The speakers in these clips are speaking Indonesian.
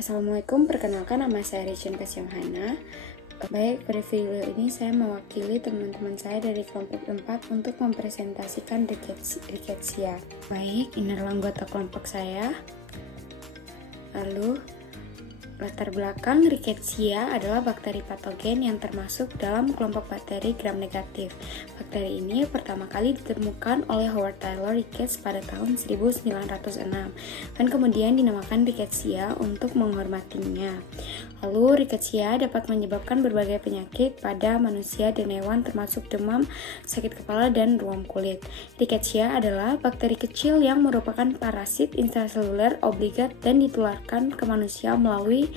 Assalamualaikum, perkenalkan nama saya Ricin Kasyamhana. Baik, pada video ini saya mewakili teman-teman saya dari kelompok 4 untuk mempresentasikan rickettsia. Baik, ini adalah anggota kelompok saya. Lalu, latar belakang rickettsia adalah bakteri patogen yang termasuk dalam kelompok bakteri gram negatif. Bakteri ini pertama kali ditemukan oleh Howard Taylor Ricketts pada tahun 1906 dan kemudian dinamakan rickettsia untuk menghormatinya. Lalu, rickettsia dapat menyebabkan berbagai penyakit pada manusia dan hewan termasuk demam, sakit kepala, dan ruam kulit. Rickettsia adalah bakteri kecil yang merupakan parasit intraseluler obligat dan ditularkan ke manusia melalui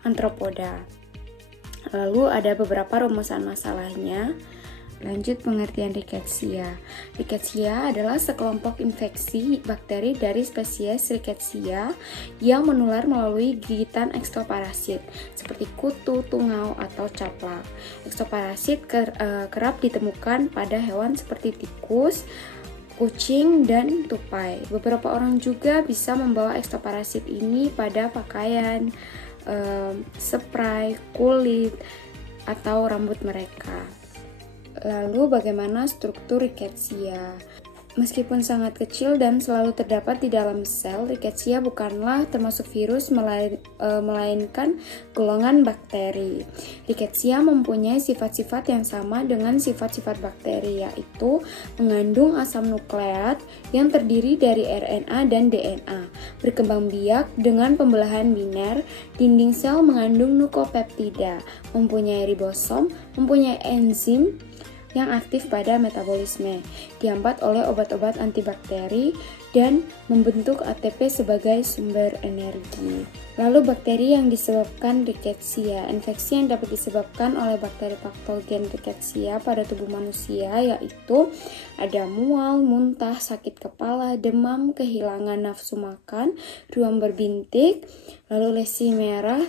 arthropoda. Lalu ada beberapa rumusan masalahnya. Lanjut pengertian rickettsia. Rickettsia adalah sekelompok infeksi bakteri dari spesies Rickettsia yang menular melalui gigitan ektoparasit seperti kutu, tungau, atau caplak. Ektoparasit kerap ditemukan pada hewan seperti tikus, kucing, dan tupai. Beberapa orang juga bisa membawa ektoparasit ini pada pakaian, spray, kulit, atau rambut mereka. Lalu bagaimana struktur rickettsia? Meskipun sangat kecil dan selalu terdapat di dalam sel, rickettsia bukanlah termasuk virus melainkan golongan bakteri. Rickettsia mempunyai sifat-sifat yang sama dengan sifat-sifat bakteri, yaitu mengandung asam nukleat yang terdiri dari RNA dan DNA, berkembang biak dengan pembelahan biner, dinding sel mengandung nukleopeptida, mempunyai ribosom, mempunyai enzim yang aktif pada metabolisme, dihambat oleh obat-obat antibakteri, dan membentuk ATP sebagai sumber energi. Lalu bakteri yang disebabkan rickettsia. Infeksi yang dapat disebabkan oleh bakteri patogen rickettsia pada tubuh manusia yaitu ada mual, muntah, sakit kepala, demam, kehilangan nafsu makan, ruam berbintik, lalu lesi merah,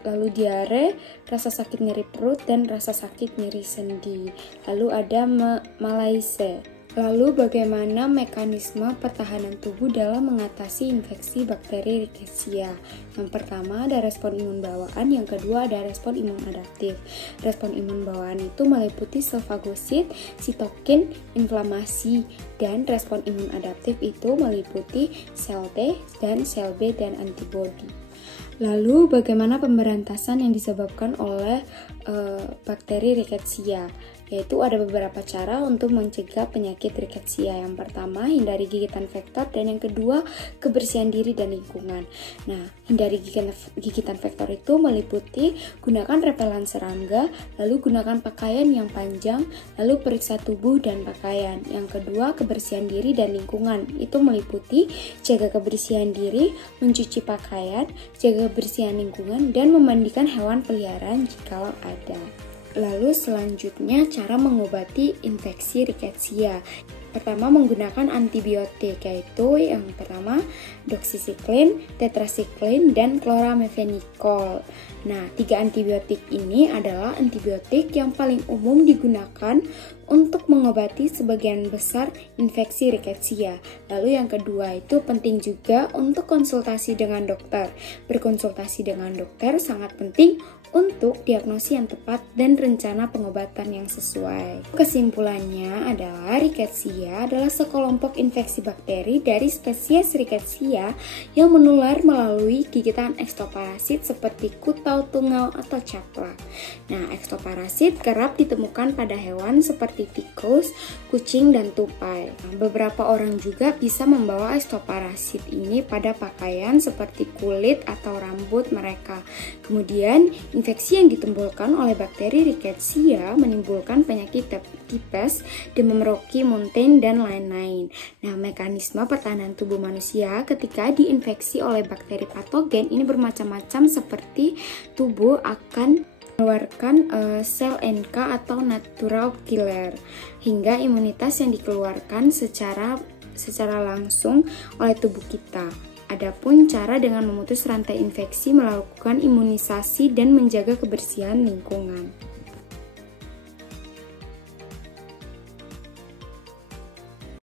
lalu diare, rasa sakit nyeri perut, dan rasa sakit nyeri sendi. Lalu ada malaise. Lalu bagaimana mekanisme pertahanan tubuh dalam mengatasi infeksi bakteri rickettsia? Yang pertama ada respon imun bawaan, yang kedua ada respon imun adaptif. Respon imun bawaan itu meliputi sel fagosit, sitokin, inflamasi, dan respon imun adaptif itu meliputi sel T dan sel B dan antibodi. Lalu bagaimana pemberantasan yang disebabkan oleh bakteri rickettsia? Yaitu ada beberapa cara untuk mencegah penyakit rickettsia. Yang pertama, hindari gigitan vektor, dan yang kedua, kebersihan diri dan lingkungan. Nah, hindari gigitan vektor itu meliputi gunakan repelan serangga, lalu gunakan pakaian yang panjang, lalu periksa tubuh dan pakaian. Yang kedua, kebersihan diri dan lingkungan. Itu meliputi jaga kebersihan diri, mencuci pakaian, jaga kebersihan lingkungan, dan memandikan hewan peliharaan jikalau ada. Lalu selanjutnya cara mengobati infeksi rickettsia. Pertama, menggunakan antibiotik, yaitu yang pertama doxycycline, tetracycline, dan chloramphenicol. Nah, 3 antibiotik ini adalah antibiotik yang paling umum digunakan untuk mengobati sebagian besar infeksi rickettsia. Lalu yang kedua itu penting juga untuk konsultasi dengan dokter. Berkonsultasi dengan dokter sangat penting untuk diagnosis yang tepat dan rencana pengobatan yang sesuai. Kesimpulannya adalah rickettsia adalah sekelompok infeksi bakteri dari spesies Rickettsia yang menular melalui gigitan ektoparasit seperti kutu, tungau, atau caplak. Nah, ektoparasit kerap ditemukan pada hewan seperti tikus, kucing, dan tupai. Nah, beberapa orang juga bisa membawa ektoparasit ini pada pakaian seperti kulit atau rambut mereka. Kemudian, infeksi yang ditimbulkan oleh bakteri rickettsia menimbulkan penyakit tipes, demam Rocky Mountain, dan lain-lain. Nah, mekanisme pertahanan tubuh manusia ketika diinfeksi oleh bakteri patogen ini bermacam-macam, seperti tubuh akan mengeluarkan sel NK atau natural killer, hingga imunitas yang dikeluarkan secara langsung oleh tubuh kita. Adapun cara dengan memutus rantai infeksi melakukan imunisasi dan menjaga kebersihan lingkungan.